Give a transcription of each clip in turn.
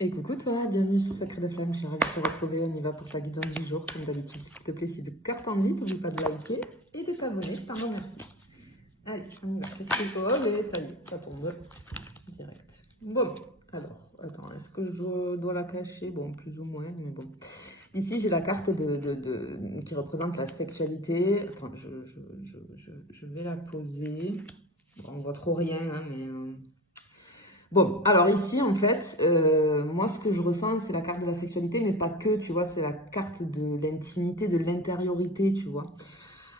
Et coucou toi, bienvenue sur Secret de Flamme, je suis ravie de te retrouver, on y va pour ta guidance du jour. Comme d'habitude, s'il te plaît, c'est de carte en ligne, n'oublie pas de liker et de s'abonner, je t'en remercie. Allez, on y va, qu'est-ce que... Oh, allez, ça y est, ça tombe, direct. Bon, alors, attends, est-ce que je dois la cacher? Bon, plus ou moins, mais bon. Ici, j'ai la carte qui représente la sexualité. Attends, je vais la poser. Bon, on voit trop rien, hein, mais... Bon, alors ici, en fait, moi, ce que je ressens, c'est la carte de la sexualité, mais pas que, tu vois, c'est la carte de l'intimité, de l'intériorité, tu vois.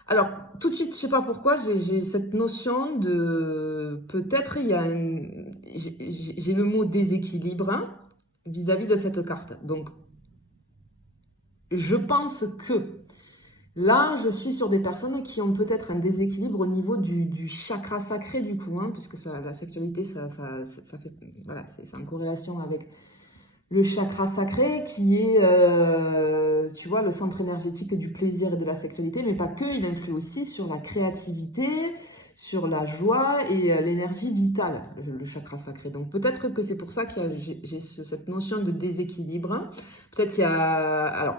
Alors, tout de suite, je sais pas pourquoi, j'ai cette notion de... Peut-être, j'ai le mot déséquilibre hein, vis-à-vis de cette carte. Donc, je pense que là, je suis sur des personnes qui ont peut-être un déséquilibre au niveau du chakra sacré, du coup, hein, puisque la sexualité, ça fait, voilà, c'est en corrélation avec le chakra sacré qui est, tu vois, le centre énergétique du plaisir et de la sexualité, mais pas que, il influe aussi sur la créativité, sur la joie et l'énergie vitale, le chakra sacré. Donc peut-être que c'est pour ça que j'ai cette notion de déséquilibre. Peut-être qu'il y a... Alors,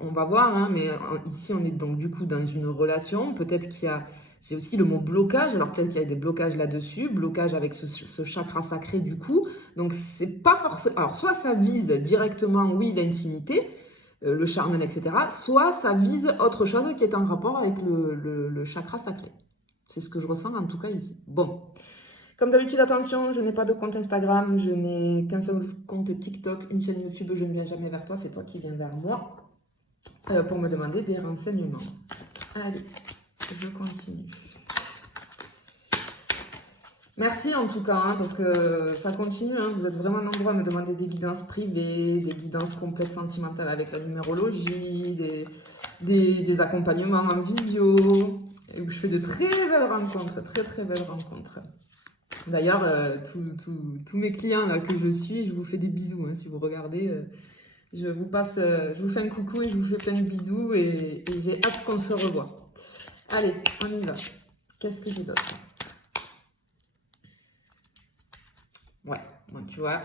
on va voir, hein, mais ici on est donc du coup dans une relation. Peut-être qu'il y a... J'ai aussi le mot blocage, alors peut-être qu'il y a des blocages là-dessus, blocage avec ce chakra sacré du coup. Donc c'est pas forcément... Alors soit ça vise directement, oui, l'intimité, le charnel, etc. Soit ça vise autre chose qui est en rapport avec le chakra sacré. C'est ce que je ressens en tout cas ici. Bon, comme d'habitude, attention, je n'ai pas de compte Instagram, je n'ai qu'un seul compte TikTok, une chaîne YouTube, je ne viens jamais vers toi, c'est toi qui viens vers moi pour me demander des renseignements. Allez, je continue. Merci en tout cas, hein, parce que ça continue, hein, vous êtes vraiment nombreux à me demander des guidances privées, des guidances complètes sentimentales avec la numérologie, des accompagnements en visio, et où je fais de très belles rencontres, très belles rencontres. D'ailleurs, tous mes clients là, que je suis, je vous fais des bisous, hein, si vous regardez, je vous fais un coucou et je vous fais plein de bisous et j'ai hâte qu'on se revoie. Allez, on y va. Qu'est-ce que j'ai d'autre ? Ouais, bon, tu vois.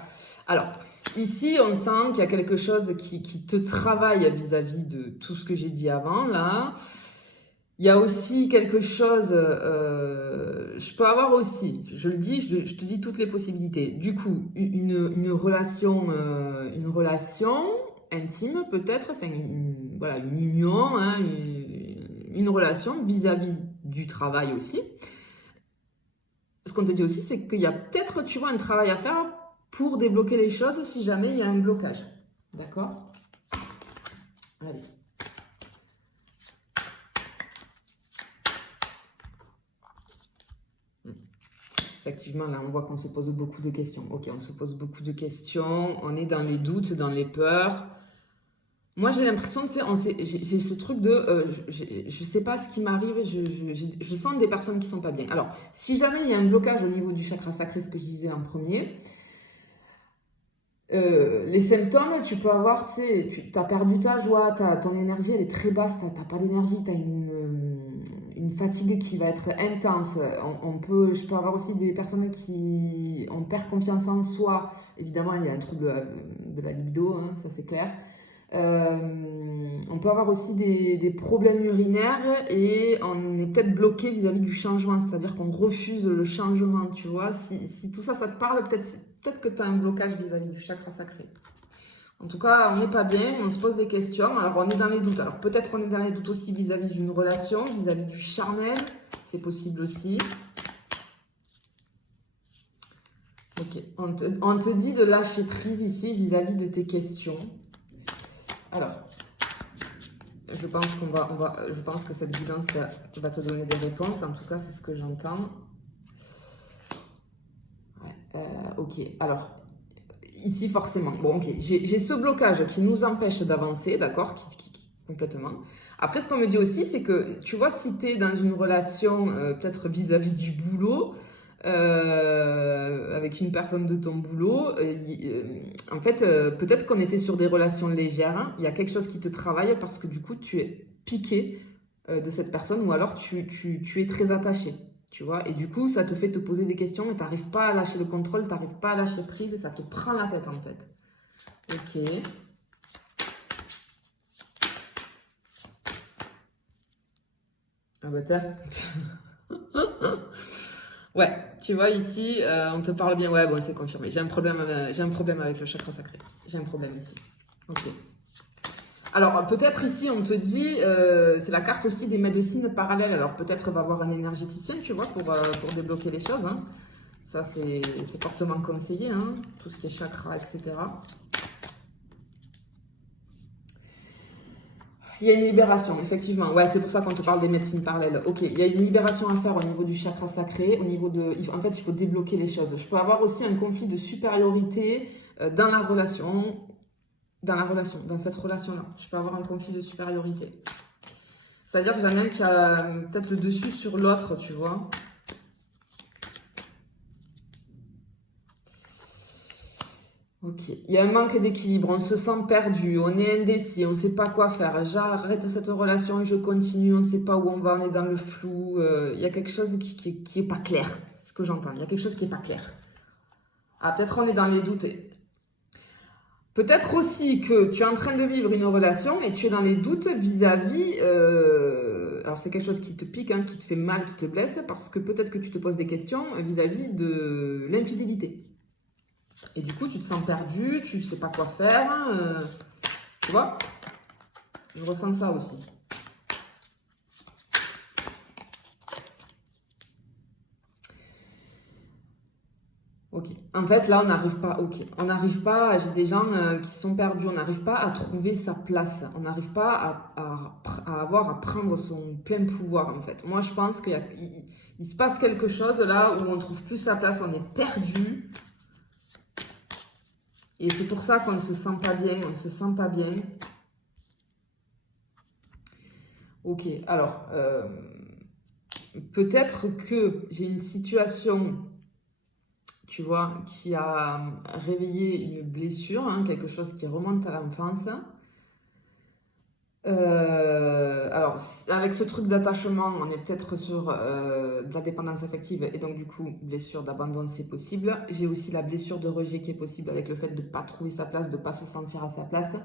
Alors, ici, on sent qu'il y a quelque chose qui te travaille vis-à-vis de tout ce que j'ai dit avant, là. Il y a aussi quelque chose, je peux avoir aussi, je le dis, je te dis toutes les possibilités. Du coup, une relation intime peut-être, enfin, voilà, une union, hein, une relation vis-à-vis du travail aussi. Ce qu'on te dit aussi, c'est qu'il y a peut-être, tu vois, un travail à faire pour débloquer les choses si jamais il y a un blocage. D'accord ? Allez. Effectivement, là, on voit qu'on se pose beaucoup de questions. Ok, on se pose beaucoup de questions. On est dans les doutes, dans les peurs. Moi, j'ai l'impression que j'ai ce truc de... je sais pas ce qui m'arrive. Je sens des personnes qui sont pas bien. Alors, si jamais il y a un blocage au niveau du chakra sacré, ce que je disais en premier, les symptômes, tu peux avoir, tu sais, tu as perdu ta joie, ton énergie, elle est très basse, tu n'as pas d'énergie, tu as une fatigue qui va être intense. Je peux avoir aussi des personnes qui ont perd confiance en soi. Évidemment, il y a un trouble de la libido, hein, ça c'est clair. On peut avoir aussi des problèmes urinaires et on est peut-être bloqué vis-à-vis du changement, c'est-à-dire qu'on refuse le changement, tu vois. Si tout ça, ça te parle, peut-être que tu as un blocage vis-à-vis du chakra sacré. En tout cas, on n'est pas bien, on se pose des questions. Alors, on est dans les doutes. Alors, peut-être qu'on est dans les doutes aussi vis-à-vis d'une relation, vis-à-vis du charnel. C'est possible aussi. Ok. On te dit de lâcher prise ici vis-à-vis de tes questions. Alors, je pense je pense que cette guidance va te donner des réponses. En tout cas, c'est ce que j'entends. Ouais, ok. Alors, ici, forcément. Bon, ok. J'ai ce blocage qui nous empêche d'avancer, d'accord, complètement. Après, ce qu'on me dit aussi, c'est que, tu vois, si tu es dans une relation, peut-être vis-à-vis du boulot, avec une personne de ton boulot, en fait, peut-être qu'on était sur des relations légères. Hein. Il y a quelque chose qui te travaille parce que du coup, tu es piqué de cette personne ou alors tu es très attaché. Tu vois, et du coup, ça te fait te poser des questions, mais tu n'arrives pas à lâcher le contrôle, tu n'arrives pas à lâcher prise et ça te prend la tête en fait. Ok. Ah bah tiens. Ouais, tu vois ici, on te parle bien. Ouais, bon, c'est confirmé. J'ai un problème avec le chakra sacré. J'ai un problème ici. Ok. Alors, peut-être ici, on te dit, c'est la carte aussi des médecines parallèles. Alors, peut-être va voir un énergéticien, tu vois, pour débloquer les choses. Hein. Ça, c'est fortement conseillé, hein, tout ce qui est chakra, etc. Il y a une libération, effectivement. Ouais, c'est pour ça qu'on te parle des médecines parallèles. Ok, il y a une libération à faire au niveau du chakra sacré, au niveau de... En fait, il faut débloquer les choses. Je peux avoir aussi un conflit de supériorité dans la relation, dans cette relation-là. Je peux avoir un conflit de supériorité. C'est-à-dire que j'en ai un qui a peut-être le dessus sur l'autre, tu vois. Ok, il y a un manque d'équilibre, on se sent perdu, on est indécis, on ne sait pas quoi faire. J'arrête cette relation et je continue, on ne sait pas où on va, on est dans le flou. Il y a quelque chose qui est pas clair, c'est ce que j'entends. Il y a quelque chose qui est pas clair. Ah, peut-être on est dans les doutes. Peut-être aussi que tu es en train de vivre une relation et tu es dans les doutes vis-à-vis. Alors c'est quelque chose qui te pique, hein, qui te fait mal, qui te blesse, parce que peut-être que tu te poses des questions vis-à-vis de l'infidélité. Et du coup, tu te sens perdu, tu ne sais pas quoi faire. Tu vois? Je ressens ça aussi. Ok. En fait, là, on n'arrive pas. Ok. On n'arrive pas. J'ai des gens qui sont perdus. On n'arrive pas à trouver sa place. On n'arrive pas à prendre son plein pouvoir, en fait. Moi, je pense qu'il se passe quelque chose là où on ne trouve plus sa place. On est perdu. Et c'est pour ça qu'on ne se sent pas bien. On ne se sent pas bien. Ok. Alors, peut-être que j'ai une situation, tu vois, qui a réveillé une blessure, hein, quelque chose qui remonte à l'enfance. Alors, avec ce truc d'attachement, on est peut-être sur de la dépendance affective et donc du coup, blessure d'abandon, c'est possible. J'ai aussi la blessure de rejet qui est possible avec le fait de ne pas trouver sa place, de ne pas se sentir à sa place.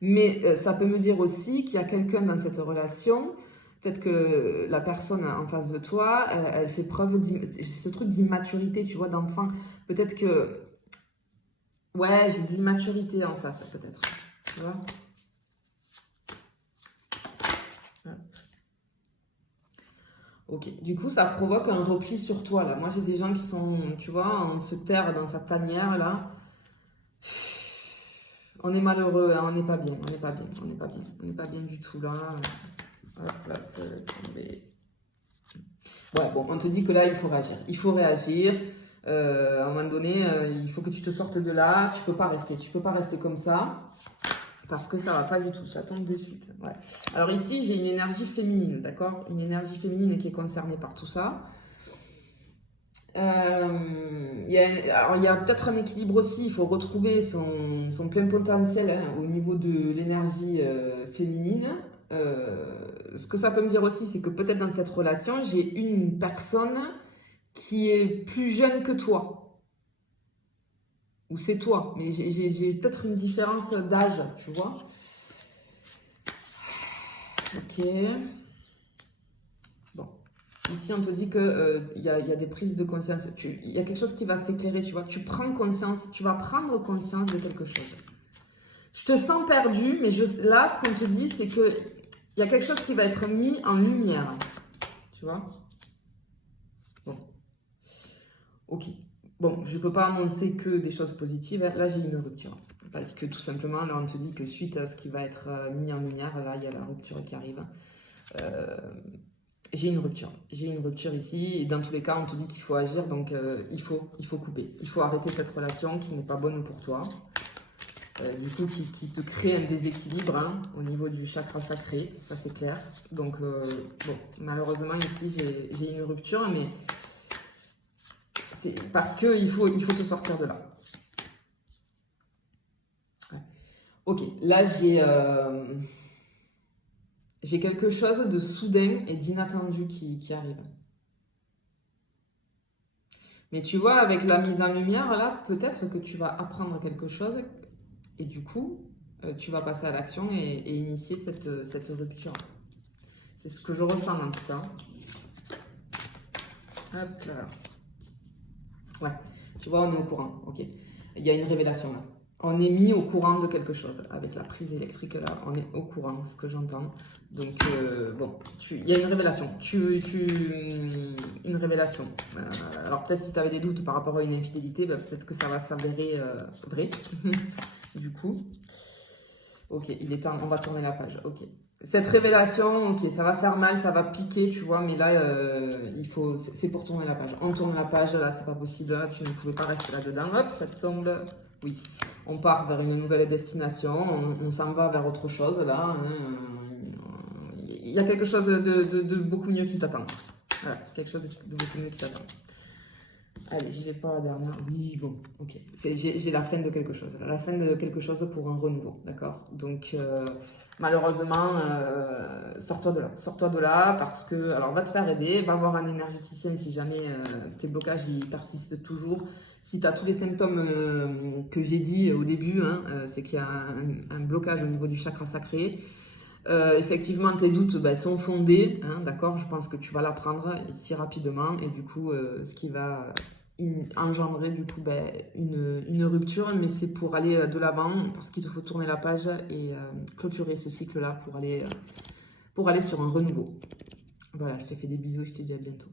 Mais ça peut me dire aussi qu'il y a quelqu'un dans cette relation, peut-être que la personne en face de toi, elle fait preuve ce truc d'immaturité, tu vois, d'enfant. Peut-être que, ouais, j'ai de l'immaturité en face, peut-être. Tu vois? Ok, du coup, ça provoque un repli sur toi, là. Moi, j'ai des gens qui sont, tu vois, on se terre dans sa tanière, là. On est malheureux, hein, on n'est pas bien, on n'est pas bien, on n'est pas bien, on n'est pas bien du tout, là. Hop, là, c'est tombé. Ouais, bon, on te dit que là, il faut réagir. Il faut réagir. À un moment donné, il faut que tu te sortes de là. Tu peux pas rester. Tu peux pas rester comme ça. Parce que ça va pas du tout. Ça tombe de suite. Ouais. Alors ici, j'ai une énergie féminine, d'accord? Une énergie féminine qui est concernée par tout ça. Il y a peut-être un équilibre aussi. Il faut retrouver son plein potentiel, hein, au niveau de l'énergie féminine. Ce que ça peut me dire aussi, c'est que peut-être dans cette relation, j'ai une personne qui est plus jeune que toi. Ou c'est toi, mais j'ai peut-être une différence d'âge, tu vois. Ok. Bon. Ici, on te dit qu'il y a des prises de conscience. Il y a quelque chose qui va s'éclairer, tu vois. Tu prends conscience, tu vas prendre conscience de quelque chose. Je te sens perdu, mais là, ce qu'on te dit, c'est qu'il y a quelque chose qui va être mis en lumière. Tu vois? Bon. Ok. Bon, je ne peux pas annoncer que des choses positives. Là, j'ai une rupture. Parce que tout simplement, là, on te dit que suite à ce qui va être mis en lumière, là, il y a la rupture qui arrive. J'ai une rupture. J'ai une rupture ici. Et dans tous les cas, on te dit qu'il faut agir. Donc, il faut couper. Il faut arrêter cette relation qui n'est pas bonne pour toi. Du coup, qui te crée un déséquilibre, hein, au niveau du chakra sacré. Ça, c'est clair. Donc, bon, malheureusement, ici, j'ai une rupture. Mais c'est parce qu'il faut te sortir de là. Ouais. Ok, là, j'ai quelque chose de soudain et d'inattendu qui arrive. Mais tu vois, avec la mise en lumière, là, peut-être que tu vas apprendre quelque chose Et du coup, tu vas passer à l'action et initier cette rupture. C'est ce que je ressens en tout cas. Hop là. Ouais, tu vois, on est au courant. Ok. Il y a une révélation là. On est mis au courant de quelque chose. Avec la prise électrique là, on est au courant, ce que j'entends. Donc, bon, il y a une révélation. Une révélation. Alors, peut-être si tu avais des doutes par rapport à une infidélité, bah, peut-être que ça va s'avérer vrai. Du coup, ok, il est temps, on va tourner la page. Ok. Cette révélation, ok, ça va faire mal, ça va piquer, tu vois, mais là, c'est pour tourner la page. On tourne la page, là, c'est pas possible, là, tu ne pouvais pas rester là-dedans. Hop, ça tombe. Oui, on part vers une nouvelle destination, on s'en va vers autre chose, là. Il y a quelque chose de beaucoup mieux qui t'attend. Voilà, quelque chose de beaucoup mieux qui t'attend. Allez, j'y vais pour la dernière. Oui, bon, ok. J'ai la fin de quelque chose. La fin de quelque chose pour un renouveau, d'accord? Donc, malheureusement, sors-toi de là. Sors-toi de là parce que, alors, va te faire aider, va voir un énergéticien si jamais tes blocages ils persistent toujours. Si tu as tous les symptômes que j'ai dit au début, hein, c'est qu'il y a un blocage au niveau du chakra sacré. Effectivement, tes doutes sont fondés, hein, d'accord? Je pense que tu vas l'apprendre ici rapidement et du coup, ce qui va engendrer du coup une rupture, mais c'est pour aller de l'avant parce qu'il te faut tourner la page et clôturer ce cycle-là pour aller sur un renouveau. Voilà, je te fais des bisous et je te dis à bientôt.